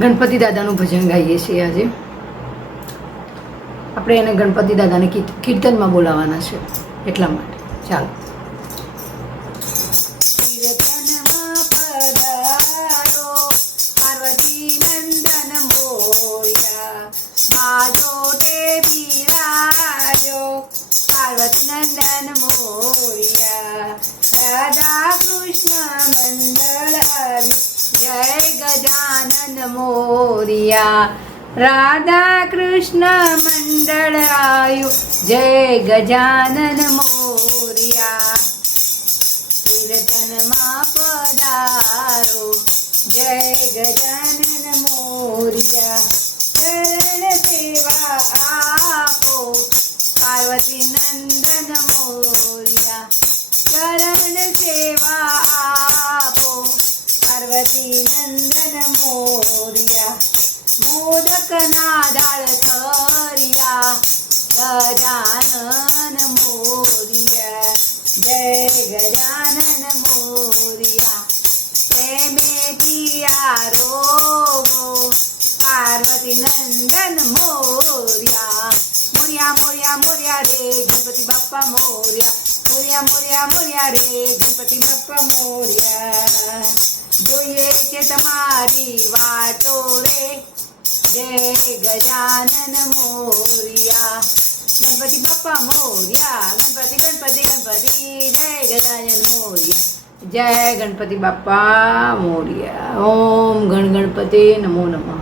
ગણપતિ દાદાનું ભજન ગાઈએ છીએ આજે. આપણે એને ગણપતિ દાદાને કીર્તનમાં બોલાવવાના છે એટલા માટે. ચાલો. કીર્તનમાં પધારો પાર્વતી નંદન મોર્યા, માજો તે બિરાજો પાર્વતી નંદન મોર્યા. રાધા કૃષ્ણ મંડળ આવ્યું, જય ગજાનન મોર્યા. રાધા કૃષ્ણ મંડળ આવ્યું, જય ગજાનન મોર્યા. કીર્તનમાં પધારો જય ગજાનન મોર્યા. ચરણ સેવા આપો પાર્વતી નંદન મોર્યા. ચરણ સેવા આપો પાર્વતી નંદન મોર્યા. મોદકના દાળ તરિયા ગજાનન મોર્યા. જય ગજાનન મોર્યા. પ્રેમેથી આરોગો પાર્વતી નંદન મોર્યા. મોર્યા મોર્યા મોર્યા રે ગણપતિ બાપ્પા મોર્યા. મોર્યા મોર્યા મોર્યા રે ગણપતિ બાપ્પા મોર્યા. જોઈએ છે તમારી વાટો રે, જય ગજાનન મોર્યા. ગણપતિ બાપ્પા મોર્યા. ગણપતિ ગણપતિ ગણપતિ જય ગજાનન મોર્યા. જય ગણપતિ બાપ્પા મોર્યા. ઓમ ગણ ગણપતિ નમો નમઃ.